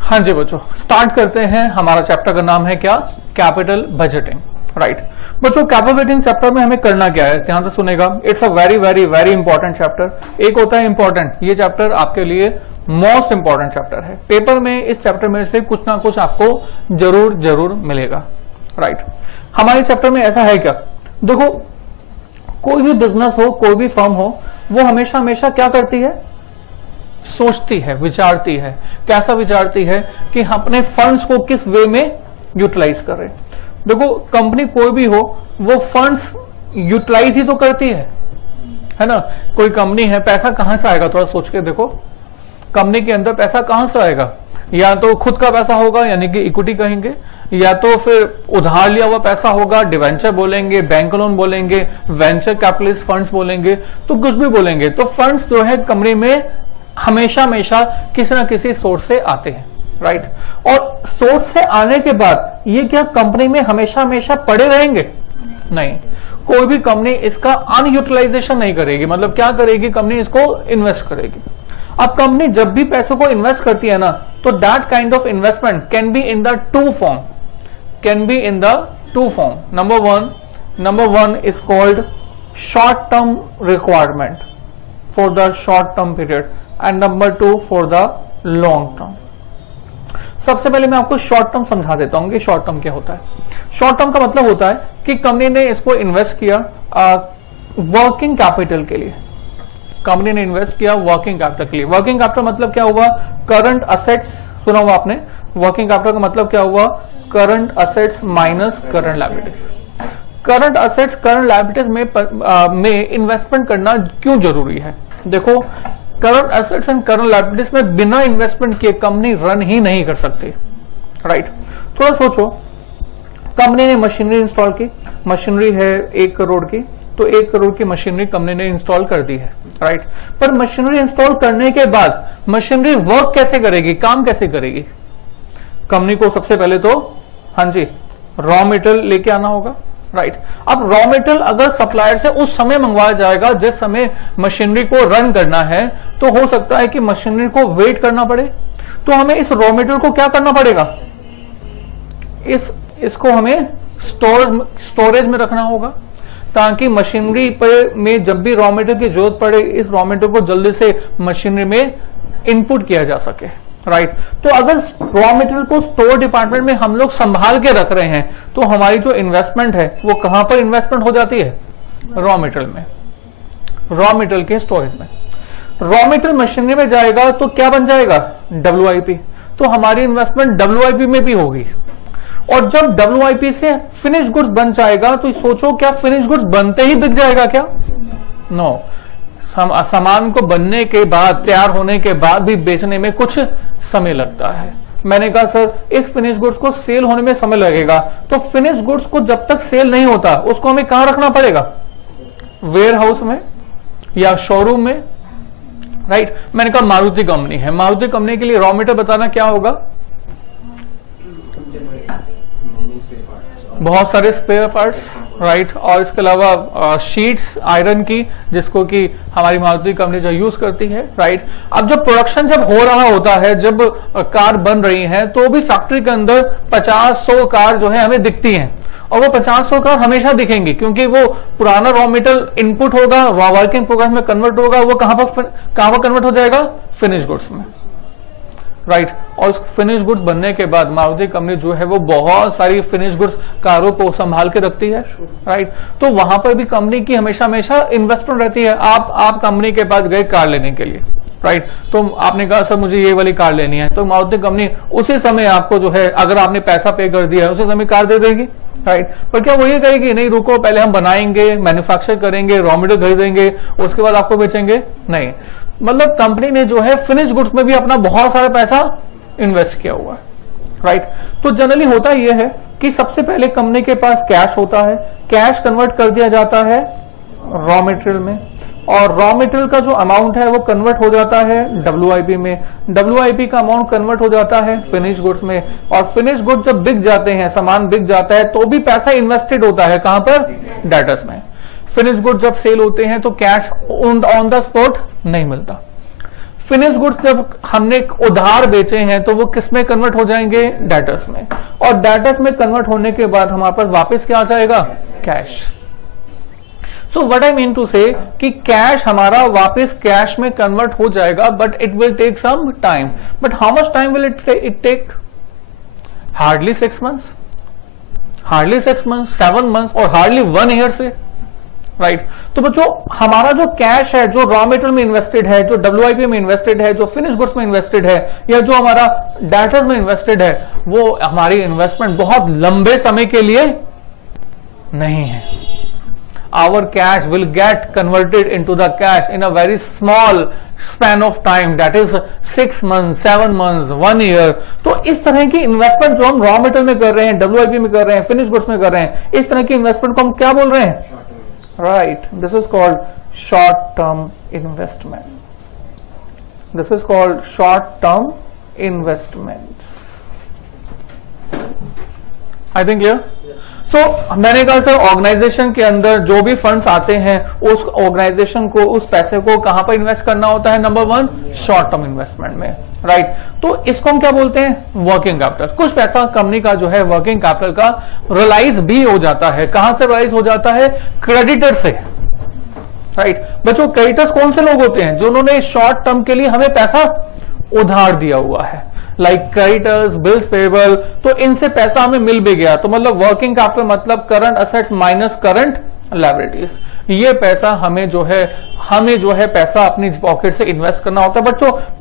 हाँ जी बच्चों, स्टार्ट करते हैं। हमारा चैप्टर का नाम है क्या? Capital budgeting. राइट बच्चों, कैपिटल बजटिंग चैप्टर में हमें करना क्या है, ध्यान से सुनेगा। It's a very very very important chapter. एक होता है इंपॉर्टेंट, ये चैप्टर आपके लिए मोस्ट इंपॉर्टेंट चैप्टर है। पेपर में इस चैप्टर में से कुछ ना कुछ आपको जरूर जरूर मिलेगा। राइट हमारे चैप्टर में ऐसा है क्या, देखो कोई भी बिजनेस हो, कोई भी फर्म हो, वो हमेशा हमेशा क्या करती है? सोचती है, विचारती है। कैसा विचारती है? कि हम अपने फंड्स को किस वे में यूटिलाइज करें। देखो कंपनी कोई भी हो, वो फंड्स यूटिलाइज ही तो करती है ना। कोई कंपनी है, पैसा कहां से आएगा? थोड़ा सोच के देखो, कंपनी के अंदर पैसा कहां से आएगा? या तो खुद का पैसा होगा, यानी कि इक्विटी कहेंगे, या तो फिर उधार लिया हुआ पैसा होगा, डिवेंचर बोलेंगे, बैंक लोन बोलेंगे, वेंचर कैपिटलिस्ट फंड्स बोलेंगे, तो कुछ भी बोलेंगे। तो फंड्स जो है कंपनी में हमेशा हमेशा किसी ना किसी सोर्स से आते हैं। राइट और सोर्स से आने के बाद ये क्या कंपनी में हमेशा हमेशा पड़े रहेंगे? नहीं, कोई भी कंपनी इसका अनयूटिलाइजेशन नहीं करेगी। मतलब क्या करेगी? कंपनी इसको इन्वेस्ट करेगी। अब कंपनी जब भी पैसों को इन्वेस्ट करती है ना, तो that kind of investment can be in the two form, can be in the two form. Number one is called short term requirement for the short term period and number two for the long term. सबसे पहले मैं आपको short term समझा देता हूं कि short term क्या होता है। शॉर्ट टर्म का मतलब होता है कि कंपनी ने इसको इन्वेस्ट किया वर्किंग कैपिटल के लिए। कंपनी ने इन्वेस्ट किया वर्किंग कैपिटल के लिए। वर्किंग कैपिटल मतलब क्या हुआ? Current assets. सुना हुआ आपने? वर्किंग कैपिटल का मतलब क्या हुआ? Current assets minus current liabilities. Current assets current liabilities में इन्वेस्टमेंट करना क्यों जरूरी है? देखो current assets and current liabilities में बिना इन्वेस्टमेंट किए कंपनी रन ही नहीं कर सकती। राइट थोड़ा सोचो, कंपनी ने मशीनरी इंस्टॉल की, मशीनरी है 1 करोड़ की, तो 1 करोड़ की मशीनरी कंपनी ने इंस्टॉल कर दी है। राइट पर मशीनरी इंस्टॉल करने के बाद मशीनरी वर्क कैसे करेगी, काम कैसे करेगी? कंपनी को सबसे पहले तो हाँ जी रॉ मटेरियल लेके आना होगा। राइट अब रॉ मटेरियल अगर सप्लायर से उस समय मंगवाया जाएगा जिस समय मशीनरी को रन करना है, तो हो सकता है कि मशीनरी को वेट करना पड़े। तो हमें इस रॉ मटेरियल को क्या करना पड़ेगा? इसको हमें स्टोरेज में रखना होगा, ताकि मशीनरी पर में जब भी रॉ मटेरियल की जरूरत पड़े, इस रॉ मटेरियल को जल्दी से मशीनरी में इनपुट किया जा सके। राइट तो अगर रॉ मटेरियल को स्टोर डिपार्टमेंट में हम लोग संभाल के रख रहे हैं, तो हमारी जो इन्वेस्टमेंट है वो कहां पर इन्वेस्टमेंट हो जाती है? रॉ मटेरियल में, रॉ मटेरियल के स्टोरेज में। रॉ मटेरियल मशीनरी में जाएगा तो क्या बन जाएगा? WIP। तो हमारी इन्वेस्टमेंट WIP में भी होगी। और जब WIP से फिनिश गुड्स बन जाएगा, तो सोचो क्या फिनिश गुड्स बनते ही बिक जाएगा क्या? नो, सामान को बनने के बाद, तैयार होने के बाद भी बेचने में कुछ समय लगता है। मैंने कहा सर इस फिनिश गुड्स को सेल होने में समय लगेगा, तो फिनिश गुड्स को जब तक सेल नहीं होता उसको हमें कहां रखना पड़ेगा? वेयर हाउस में या शोरूम में। राइट मैंने कहा मारुति कंपनी है, मारुति कंपनी के लिए रॉ मटेरियल बताना क्या होगा? बहुत सारे स्पेयर पार्ट्स। राइट और इसके अलावा शीट्स आयरन की, जिसको कि हमारी मारुति कंपनी जो यूज करती है। राइट अब जब प्रोडक्शन जब हो रहा होता है, जब कार बन रही है, तो भी फैक्ट्री के अंदर 50-100 कार जो है हमें दिखती हैं, और वो 50-100 कार हमेशा दिखेंगी, क्योंकि वो पुराना रॉ मटेरियल इनपुट होगा, रॉ वर्क इन प्रोग्रेस में कन्वर्ट होगा, वो कहां पर कन्वर्ट हो जाएगा? फिनिश गुड्स में। राइट और फिनिश गुड्स बनने के बाद मारुति कंपनी जो है वो बहुत सारी फिनिश गुड्स कारों को संभाल के रखती है। राइट तो वहां पर भी कंपनी की हमेशा हमेशा इन्वेस्टमेंट रहती है। आप कंपनी के पास गए कार लेने के लिए। राइट तो आपने कहा सर मुझे ये वाली कार लेनी है, तो मारुति कंपनी उसी समय आपको जो है, अगर आपने पैसा पे कर दिया है, उसी समय कार दे देगी। राइट पर क्या वो ये कहेगी नहीं रुको पहले हम बनाएंगे, मैन्युफैक्चर करेंगे, रॉ मटेरियल खरीदेंगे, उसके बाद आपको बेचेंगे? नहीं, मतलब कंपनी ने जो है फिनिश गुड्स में भी अपना बहुत सारा पैसा इन्वेस्ट किया हुआ है। राइट तो जनरली होता ये है कि सबसे पहले कंपनी के पास कैश होता है, कैश कन्वर्ट कर दिया जाता है रॉ मटेरियल में, और रॉ मटेरियल का जो अमाउंट है वो कन्वर्ट हो जाता है WIP में, WIP का अमाउंट कन्वर्ट हो जाता है फिनिश गुड्स में, और फिनिश गुड्स जब बिक जाते हैं, सामान बिक जाता है, तो भी पैसा इन्वेस्टेड होता है कहां पर? डेटर्स में। फिनिश गुड्स जब सेल होते हैं तो कैश ऑन द स्पॉट नहीं मिलता। फिनिश गुड्स जब हमने उधार बेचे हैं तो वो किस में कन्वर्ट हो जाएंगे, डेटर्स में, और डेटर्स में कन्वर्ट होने के बाद हमारे पास वापस क्या आ जाएगा, cash. So what I mean to say कि कैश हमारा वापस कैश में कन्वर्ट हो जाएगा, but it will take some time. But how much time will it take? Hardly 6 months, hardly 6 months, 7 months और हार्डली 1 year से, राइट। तो बच्चों हमारा जो कैश है, जो रॉ मेटेरियल में इन्वेस्टेड है, जो WIP में इन्वेस्टेड है, जो फिनिश गुड्स में इन्वेस्टेड है, या जो हमारा डेटर में इन्वेस्टेड है, वो हमारी इन्वेस्टमेंट बहुत लंबे समय के लिए नहीं है। Our cash will get converted into the cash in a very small span of time, that is 6 months, 7 months, 1 year। तो इस तरह की इन्वेस्टमेंट जो हम रॉ मेटेरियल में कर रहे हैं, WIP में कर रहे हैं, फिनिश गुड्स में कर रहे हैं, इस तरह की इन्वेस्टमेंट को हम क्या बोल रहे हैं, right, this is called short term investment. This is called short term investment. I think clear? So मैंने कहा सर ऑर्गेनाइजेशन के अंदर जो भी फंड्स आते हैं उस ऑर्गेनाइजेशन को, उस पैसे को कहां पर इन्वेस्ट करना होता है, नंबर 1 शॉर्ट टर्म इन्वेस्टमेंट में, राइट। तो इसको हम क्या बोलते हैं, वर्किंग कैपिटल। कुछ पैसा कंपनी का जो है वर्किंग कैपिटल का रिलाइज भी हो जाता है। कहां से रिलाइज हो जाता है, क्रेडिटर से, राइट। बच्चों क्रेडिटर्स कौन से लोग होते हैं, जिन्होंने शॉर्ट टर्म के लिए हमें पैसा उधार दिया हुआ है, लाइक क्रेडिटर्स, बिल्स पेबल। तो इनसे पैसा हमें मिल भी गया, तो मतलब वर्किंग कैपिटल मतलब current assets minus current liabilities. ये पैसा हमें जो है पैसा अपनी पॉकेट से इन्वेस्ट करना होता है।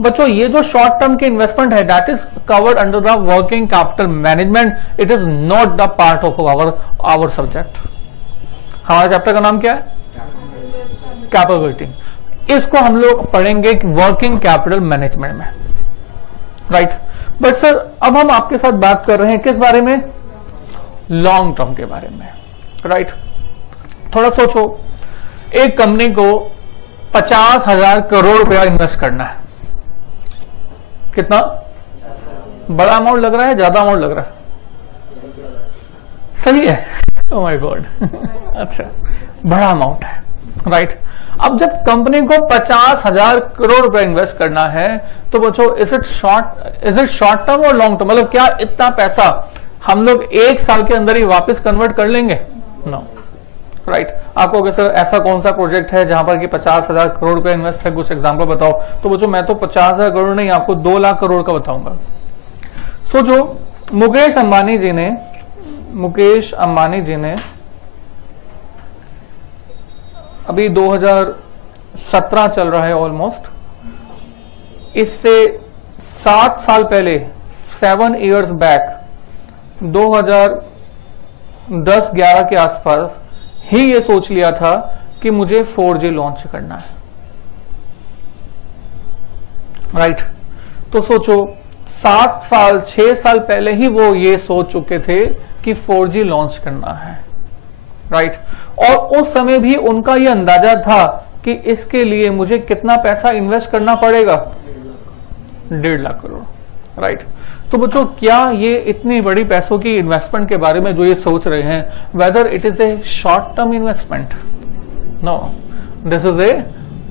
बच्चों ये जो शॉर्ट टर्म की इन्वेस्टमेंट है, that is covered under the working capital management. It is not the part of our subject. हमारे चैप्टर का नाम क्या है, कैपेबिलिटी। इसको हम लोग पढ़ेंगे वर्किंग कैपिटल मैनेजमेंट में, राइट। बट सर अब हम आपके साथ बात कर रहे हैं किस बारे में, लॉन्ग टर्म के बारे में, राइट। थोड़ा सोचो, एक कंपनी को 50,000 करोड़ रुपया इन्वेस्ट करना है। कितना बड़ा अमाउंट लग रहा है, ज्यादा अमाउंट लग रहा है? सही है, ओह माय गॉड। अच्छा, बड़ा अमाउंट है, राइट। अब जब कंपनी को 50,000 करोड़ रुपए इन्वेस्ट करना है तो बच्चों इज इट शॉर्ट टर्म और लॉन्ग टर्म? मतलब क्या इतना पैसा हम लोग 1 साल के अंदर ही वापस कन्वर्ट कर लेंगे? No, right. आपको सर ऐसा कौन सा प्रोजेक्ट है जहां पर कि 50,000 करोड़ रुपए इन्वेस्ट है, कुछ एग्जांपल बताओ। तो बच्चों मैं तो 50,000 करोड़ नहीं, आपको 2 लाख करोड़ का बताऊंगा। सो जो मुकेश अंबानी जी ने अभी 2017 चल रहा है ऑलमोस्ट, इससे 7 साल पहले, 7 years बैक, 2010-11 के आसपास ही ये सोच लिया था कि मुझे 4G लॉन्च करना है, राइट। तो सोचो 7 साल 6 साल पहले ही वो ये सोच चुके थे कि 4G लॉन्च करना है, राइट। और उस समय भी उनका ये अंदाजा था कि इसके लिए मुझे कितना पैसा इन्वेस्ट करना पड़ेगा, 1.5 लाख करोड़, राइट। तो बच्चों क्या ये इतनी बड़ी पैसों की इन्वेस्टमेंट के बारे में जो ये सोच रहे हैं, whether it is a short term investment? No, this is a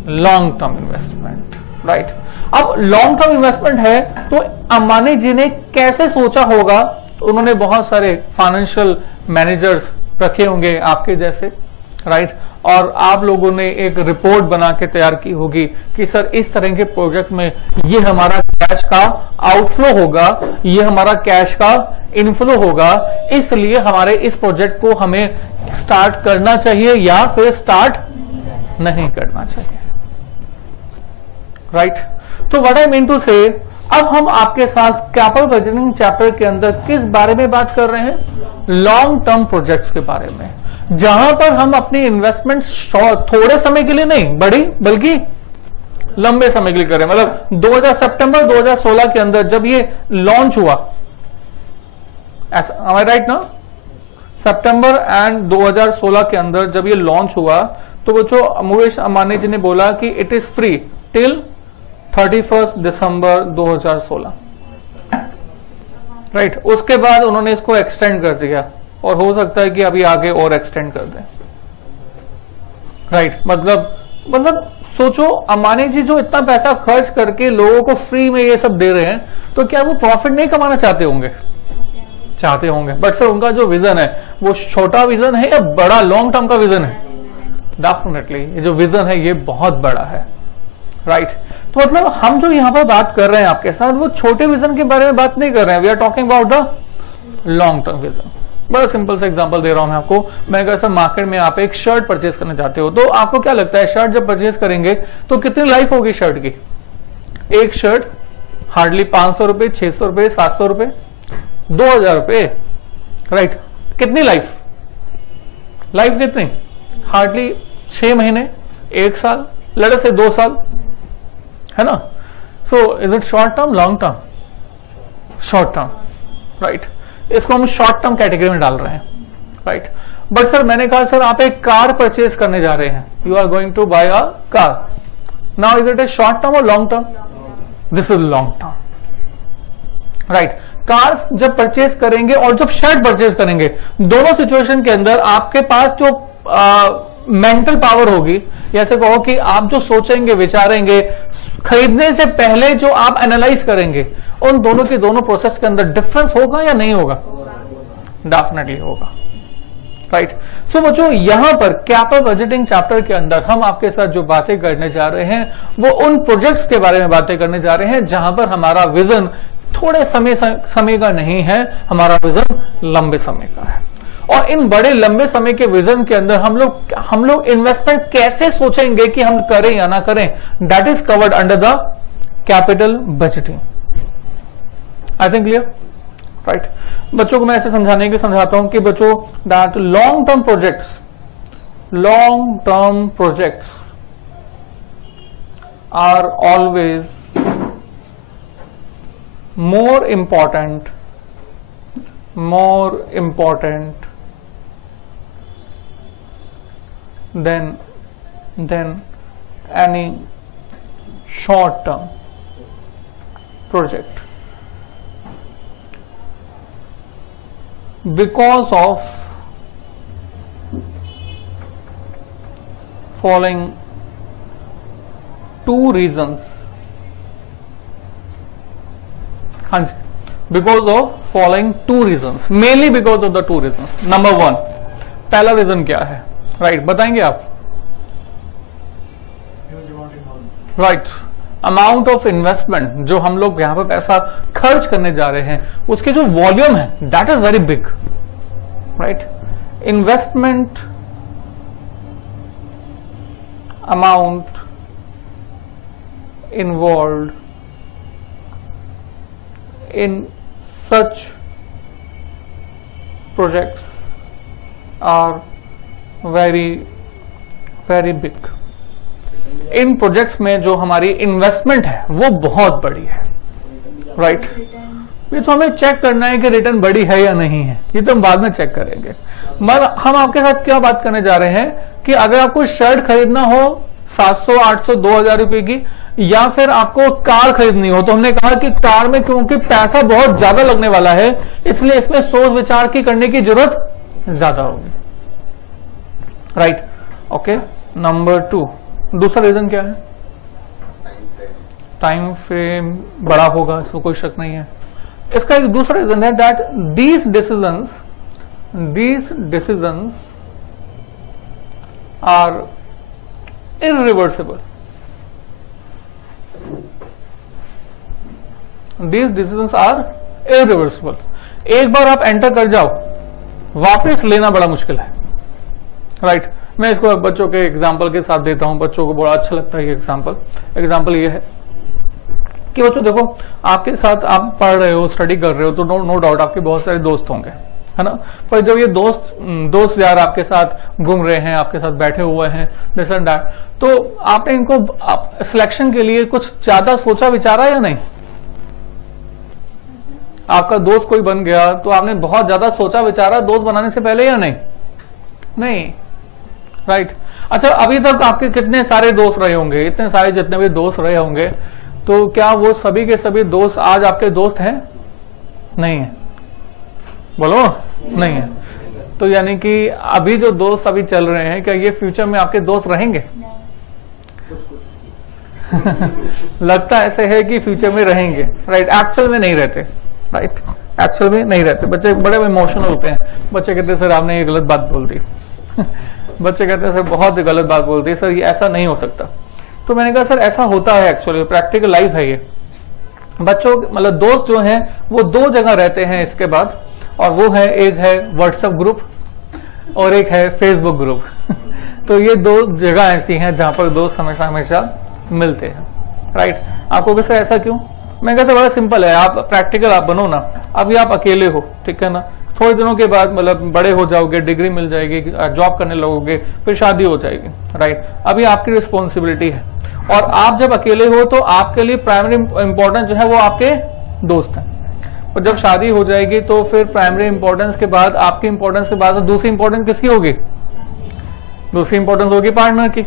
long term investment, right. अब लॉन्ग टर्म इन्वेस्टमेंट है तो अंबानी जी ने कैसे सोचा होगा? उन्होंने बहुत सारे फाइनेंशियल मैनेजर्स रखे होंगे आपके जैसे, राइट। और आप लोगों ने एक रिपोर्ट बना के तैयार की होगी कि सर इस तरह के प्रोजेक्ट में ये हमारा कैश का आउटफ्लो होगा, ये हमारा कैश का इनफ्लो होगा, इसलिए हमारे इस प्रोजेक्ट को हमें स्टार्ट करना चाहिए या फिर स्टार्ट नहीं करना चाहिए, राइट। तो व्हाट आई मीन टू से, अब हम आपके साथ कैपिटल बजटिंग चैप्टर के अंदर किस बारे में बात कर रहे हैं? लॉन्ग टर्म प्रोजेक्ट्स के बारे में, जहां पर हम अपनी इन्वेस्टमेंट थोड़े समय के लिए नहीं बड़ी बल्कि लंबे समय के लिए करें। मतलब सितंबर 2016 के अंदर जब ये लॉन्च हुआ, ऐसा am I right ना? सितंबर एंड 2016 के अंदर जब ये लॉन्च हुआ तो बच्चों मुकेश अंबानी जी ने बोला कि it is free till 31 December 2016, right. उसके बाद उन्होंने इसको एक्सटेंड कर दिया और हो सकता है कि अभी आगे और एक्सटेंड कर दें, राइट। मतलब मतलब सोचो, अंबानी जी जो इतना पैसा खर्च करके लोगों को फ्री में ये सब दे रहे हैं, तो क्या वो प्रॉफिट नहीं कमाना चाहते होंगे? चाहते होंगे, बट सर उनका जो विजन है वो छोटा विजन है या बड़ा लॉन्ग टर्म का विजन है? डेफिनेटली ये जो विजन है ये बहुत बड़ा है, राइट। तो मतलब हम जो यहाँ पर बात कर रहे हैं आपके साथ, वो छोटे विजन के बारे में बात नहीं कर रहे हैं, we are talking about the long term vision. बड़ा सिंपल सा एग्जांपल दे रहा हूं मैं आपको। मैं कहा सर मार्केट में आप एक शर्ट परचेज करना चाहते हो, तो आपको क्या लगता है शर्ट जब परचेज करेंगे तो कितनी लाइफ होगी शर्ट की? एक शर्ट हार्डली 500 रुपए, 600 रुपए, 700 रुपए, 2000 रुपए, राइट। कितनी लाइफ? लाइफ कितनी? हार्डली 6 महीने, 1 साल, लेट अस से 2 साल, है ना। So is it short term, long term? Short term, right. इसको हम शॉर्ट टर्म कैटेगरी में डाल रहे हैं, राइट। बट सर मैंने कहा सर आप एक कार परचेज करने जा रहे हैं, you are going to buy a car, now is it a short term और long term? This is long term, right. Car जब परचेज करेंगे और जब शर्ट परचेज करेंगे, दोनों सिचुएशन के अंदर आपके पास जो मेंटल पावर होगी, जैसे कहो कि आप जो सोचेंगे, विचारेंगे, खरीदने से पहले जो आप एनालाइज करेंगे, उन दोनों के दोनों प्रोसेस के अंदर डिफरेंस होगा या नहीं होगा? डेफिनेटली होगा, राइट। सो बच्चों यहां पर कैपेबल बजटिंग चैप्टर के अंदर हम आपके साथ जो बातें करने जा रहे हैं वो उन प्रोजेक्ट्स के बारे में बातें करने जा रहे हैं जहां पर हमारा विजन थोड़े समय का नहीं है, हमारा विजन लंबे समय का है। और इन बड़े लंबे समय के विजन के अंदर हम लोग इन्वेस्टमेंट कैसे सोचेंगे कि हम करें या ना करें, that is covered under the capital budgeting. I think clear, right. बच्चों को मैं ऐसे समझाता हूं कि बच्चों that long term projects are always more important than any short term project, because of following 2 reasons। हाँ जी, because of following 2 reasons, mainly because of the 2 reasons. Number 1, पहला रीजन क्या है, राइट, बताएंगे आप? राइट, अमाउंट ऑफ इन्वेस्टमेंट जो हम लोग यहां पर पैसा खर्च करने जा रहे हैं, उसके जो वॉल्यूम है that is very big, right. Investment amount involved in such projects are very very big। In projects में जो हमारी इन्वेस्टमेंट है वो बहुत बड़ी है, राइट। ये तो हमें चेक करना है कि रिटर्न बड़ी है या नहीं है, ये तो हम बाद में चेक करेंगे। मगर हम आपके साथ क्या बात करने जा रहे हैं कि अगर आपको शर्ट खरीदना हो 700, 800, 2000 रुपए की, या फिर आपको कार खरीदनी हो, तो हमने कहा कि कार में क्योंकि पैसा बहुत ज्यादा लगने वाला है, इसलिए इसमें सोच विचार की करने की जरूरत ज्यादा होगी, राइट। ओके, नंबर 2, दूसरा रीजन क्या है? टाइम फ्रेम बड़ा होगा, इसमें कोई शक नहीं है। इसका एक दूसरा रीजन है that these decisions are irreversible। These decisions are irreversible। एक बार आप एंटर कर जाओ, वापस लेना बड़ा मुश्किल है, राइट। मैं इसको बच्चों के एग्जाम्पल के साथ देता हूं, बच्चों को बड़ा अच्छा लगता है ये एग्जाम्पल ये है कि बच्चों देखो, आपके साथ आप पढ़ रहे हो, स्टडी कर रहे हो, तो नो डाउट आपके बहुत सारे दोस्त होंगे, है ना। पर जब ये दोस्त यार आपके साथ घूम रहे हैं, आपके साथ बैठे हुए हैं, दिस एंड दैट, तो आपने इनको सिलेक्शन के लिए कुछ ज्यादा सोचा विचारा या नहीं? आपका दोस्त कोई बन गया तो आपने बहुत ज्यादा सोचा विचारा दोस्त बनाने से पहले या नहीं, राइट। अच्छा, अभी तक आपके कितने सारे दोस्त रहे होंगे, इतने सारे जितने भी दोस्त रहे होंगे, तो क्या वो सभी के सभी दोस्त आज आपके दोस्त हैं? नहीं है, बोलो नहीं है। तो यानी कि अभी जो दोस्त अभी चल रहे हैं, क्या ये फ्यूचर में आपके दोस्त रहेंगे? लगता ऐसे है कि फ्यूचर में रहेंगे, राइट, एक्चुअल में नहीं रहते, राइट, एक्चुअल में नहीं रहते। बच्चे बड़े इमोशनल होते हैं, बच्चे कहते हैं सर आपने ये गलत बात बोल दी। बच्चे कहते हैं सर बहुत गलत बात बोल दी सर, ये ऐसा नहीं हो सकता। तो मैंने कहा सर ऐसा होता है, एक्चुअली प्रैक्टिकल लाइफ है ये। बच्चों मतलब दोस्त जो हैं वो दो जगह रहते हैं इसके बाद, और वो है एक है व्हाट्सएप ग्रुप और एक है फेसबुक ग्रुप। तो ये दो जगह ऐसी हैं जहां पर दोस्त हमेशा हमेशा मिलते हैं, राइट। आपको कैसे ऐसा क्यों? मैं कैसे, बड़ा सिंपल है, आप प्रैक्टिकल आप बनो ना। अभी आप अकेले हो, ठीक है ना, थोड़े दिनों के बाद मतलब बड़े हो जाओगे, डिग्री मिल जाएगी, जॉब करने लगोगे, फिर शादी हो जाएगी, राइट। अभी आपकी रिस्पॉन्सिबिलिटी है, और आप जब अकेले हो तो आपके लिए प्राइमरी इंपॉर्टेंस जो है वो आपके दोस्त हैं। और जब शादी हो जाएगी तो फिर प्राइमरी इंपॉर्टेंस के बाद, आपकी इंपॉर्टेंस के बाद दूसरी इंपॉर्टेंस किसकी होगी? दूसरी इंपॉर्टेंस होगी पार्टनर की,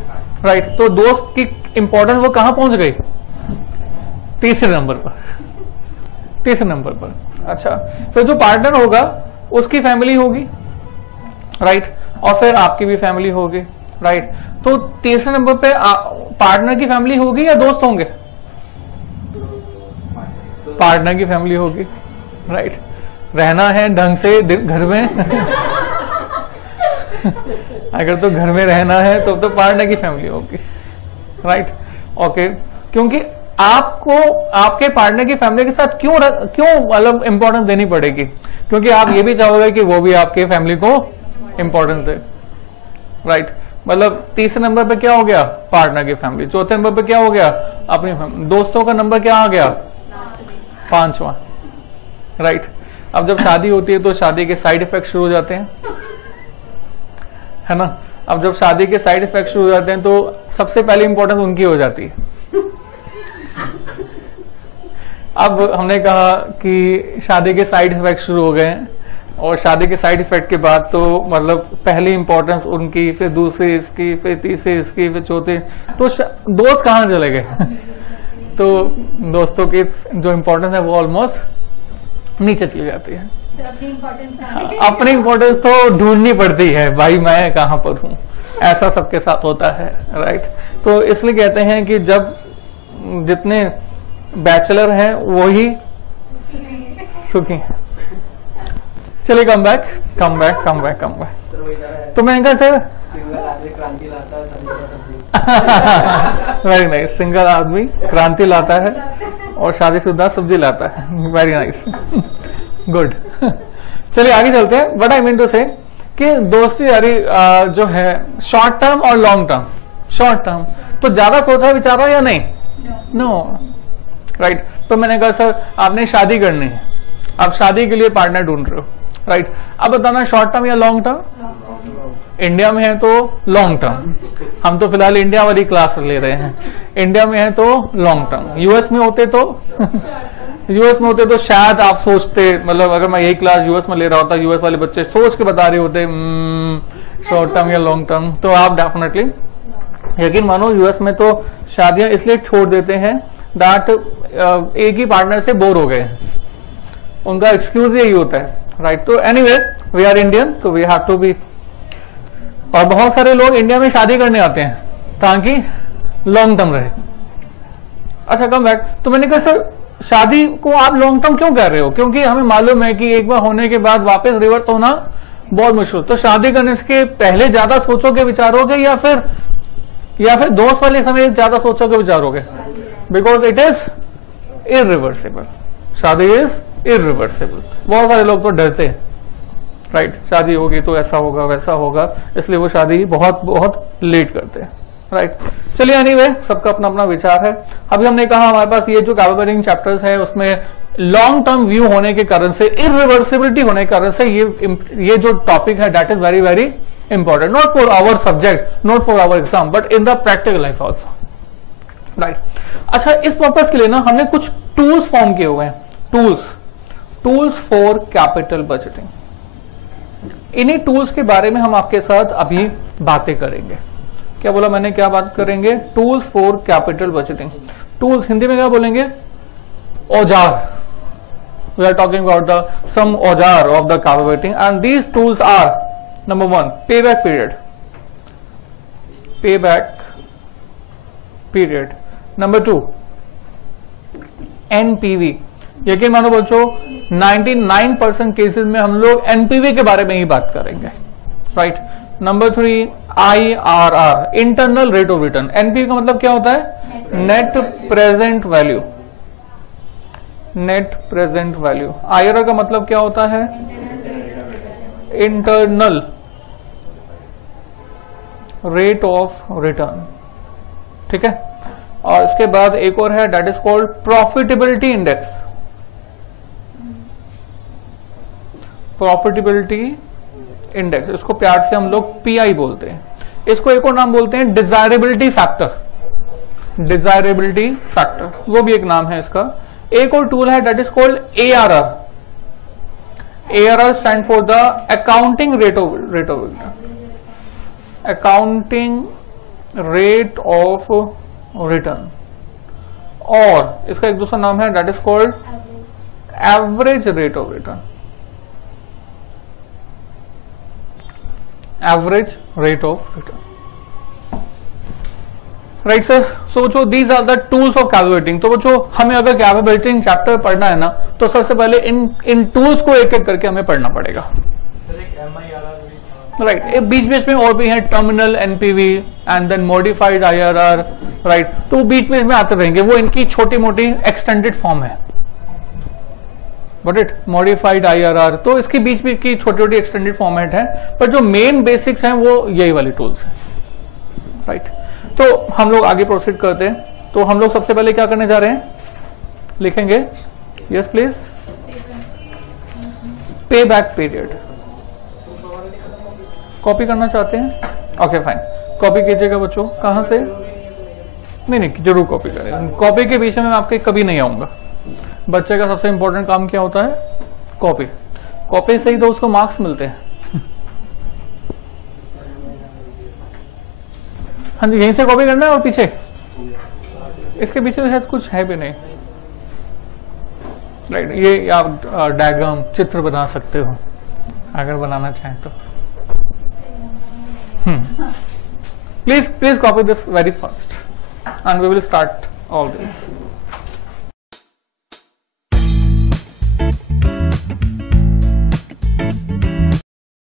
राइट। तो दोस्त की इंपॉर्टेंस वो कहां पहुंच गई? तीसरे नंबर पर, तीसरे नंबर पर। अच्छा, फिर जो पार्टनर होगा उसकी फैमिली होगी, राइट, और फिर आपकी भी फैमिली होगी, राइट। तो तीसरे नंबर पे पार्टनर की फैमिली होगी या दोस्त होंगे? पार्टनर की फैमिली होगी, राइट। रहना है ढंग से घर में अगर तो घर में रहना है तो पार्टनर की फैमिली होगी, राइट, ओके। क्योंकि आपको आपके पार्टनर की फैमिली के साथ क्यों मतलब इंपॉर्टेंस देनी पड़ेगी? क्योंकि आप ये भी चाहोगे कि वो भी आपके फैमिली को इंपॉर्टेंस दे, राइट। मतलब तीसरे नंबर पे क्या हो गया? पार्टनर की फैमिली। चौथे नंबर पे क्या हो गया? अपनी फैमिली। दोस्तों का नंबर क्या आ गया? पांचवा, राइट। अब जब शादी होती है तो शादी के साइड इफेक्ट शुरू हो जाते हैं, है ना। अब जब शादी के साइड इफेक्ट शुरू हो जाते हैं तो सबसे पहली इंपॉर्टेंस उनकी हो जाती है। अब हमने कहा कि शादी के साइड इफेक्ट शुरू हो गए हैं, और शादी के साइड इफेक्ट के बाद तो मतलब पहली इंपॉर्टेंस उनकी, फिर दूसरी इसकी, फिर तीसरी इसकी, फिर चौथी, तो दोस्त कहाँ चले गए? तो दोस्तों की जो इंपॉर्टेंस है वो ऑलमोस्ट नीचे चली जाती है। अपनी इंपॉर्टेंस तो ढूंढनी पड़ती है, भाई मैं कहाँ पर हूँ, ऐसा सबके साथ होता है, राइट। तो इसलिए कहते हैं कि जब जितने बैचलर हैं वही सुखी हैं। चलिए कम बैक। तो मैंने कहा सर वेरी नाइस, सिंगल आदमी क्रांति लाता है और शादीशुदा सब्जी लाता है, वेरी नाइस, गुड। चलिए आगे चलते हैं। What I mean to say कि दोस्ती यारी जो है शॉर्ट टर्म और लॉन्ग टर्म। शॉर्ट टर्म तो ज्यादा सोचा विचारा या नहीं? No, right. तो मैंने कहा सर आपने शादी करनी है, आप शादी के लिए पार्टनर ढूंढ रहे हो, राइट। अब बताना शॉर्ट टर्म या लॉन्ग टर्म? इंडिया में है तो लॉन्ग टर्म, हम तो फिलहाल इंडिया वाली क्लास ले रहे हैं। इंडिया में है तो लॉन्ग टर्म, यूएस में होते तो यूएस में होते तो शायद आप सोचते, मतलब अगर मैं यही क्लास यूएस में ले रहा होता, यूएस वाले बच्चे सोच के बता रहे होते शॉर्ट टर्म या लॉन्ग टर्म, तो आप डेफिनेटली यकीन मानो यूएस में तो शादियां इसलिए छोड़ देते हैं दैट एक ही पार्टनर से बोर हो गए, उनका एक्सक्यूज यही होता है, राइट। तो एनीवे वी आर इंडियन तो वी हैव टू बी, और बहुत सारे लोग इंडिया में शादी करने आते हैं ताकि लॉन्ग टर्म रहे। अच्छा कम बैक। तो मैंने कहा सर शादी को आप लॉन्ग टर्म क्यों कर रहे हो? क्योंकि हमें मालूम है कि एक बार होने के बाद वापस रिवर्स होना बहुत मुश्किल। तो शादी करने के पहले ज्यादा सोचोगे विचारोगे या फिर दोस्त वाले समय ज्यादा सोचोगे विचारोगे? बिकॉज इट इज इरिवर्सिबल, शादी इज इरिवर्सिबल। बहुत सारे लोग तो डरते हैं, राइट, शादी होगी तो ऐसा होगा वैसा होगा, इसलिए वो शादी बहुत बहुत लेट करते हैं, राइट। चलिए एनीवे सबका अपना अपना विचार है। अभी हमने कहा हमारे पास ये जो कैपेबिलिटी चैप्टर्स है उसमें लॉन्ग टर्म व्यू होने के कारण से, इरिवर्सिबिलिटी होने के कारण से ये जो टॉपिक है that is very very important, not for our subject, not for our exam, but in the practical life also, right. अच्छा इस पर्पज के लिए ना हमने कुछ टूल्स फॉर्म किए हुए हैं, टूल्स फॉर कैपिटल बजटिंग। इन्हीं टूल्स के बारे में हम आपके साथ अभी बातें करेंगे। क्या बोला मैंने, क्या बात करेंगे? Tools for capital budgeting. Tools Hindi में क्या बोलेंगे? औजार। We are talking about the some औजार of the capital budgeting and these tools are number 1 payback period. Number 2 NPV. यकीन मानो बच्चों 99% केसेस में हम लोग एनपीवी के बारे में ही बात करेंगे, right. Number 3 IRR, internal rate of return. NPV का मतलब क्या होता है? Net present value. Net present value. IRR का मतलब क्या होता है? इंटरनल रेट ऑफ रिटर्न, ठीक है। और इसके बाद एक और है, that is called profitability index. Profitability index, इसको प्यार से हम लोग पीआई बोलते हैं। इसको एक और नाम बोलते हैं डिजायरेबिलिटी फैक्टर। डिजायरेबिलिटी फैक्टर, वो भी एक नाम है इसका। एक और टूल है, that is called ARR. ARR stand for the accounting rate of return. Accounting rate of return. और इसका एक दूसरा नाम है, that is called average rate of return. Average rate of return, right sir. So बच्चों these are the tools of calculating. तो बच्चों हमें अगर कैलकुलेटिंग चैप्टर पढ़ना है ना, तो सबसे पहले इन टूल्स को एक एक करके हमें पढ़ना पड़ेगा, राइट। बीच बीच में और भी है, terminal NPV and then modified IRR, right. तो बीच बीच में आते रहेंगे, वो इनकी छोटी मोटी एक्सटेंडेड फॉर्म है, इट मॉडिफाइड आईआरआर। तो इसकी बीच बीच की छोटी छोटी एक्सटेंडेड फॉर्मेट है, पर जो मेन बेसिक्स हैं वो यही वाली टूल्स हैं, राइट। तो हम लोग आगे प्रोसीड करते हैं। तो हम लोग सबसे पहले क्या करने जा रहे हैं, लिखेंगे, यस प्लीज, पे बैक पीरियड। कॉपी करना चाहते हैं? ओके फाइन, कॉपी कीजिएगा बच्चों। कहां से? नहीं, जरूर कॉपी करें। कॉपी के बीच में मैं आपके कभी नहीं आऊंगा। बच्चे का सबसे इंपॉर्टेंट काम क्या होता है? कॉपी। कॉपी से ही तो उसको मार्क्स मिलते हैं। हाँ जी, यहीं से कॉपी करना है। और पीछे, इसके पीछे तो शायद कुछ है भी नहीं, राइट। ये आप डायग्राम, चित्र बना सकते हो अगर बनाना चाहें तो। Please copy this very fast and we will start all this.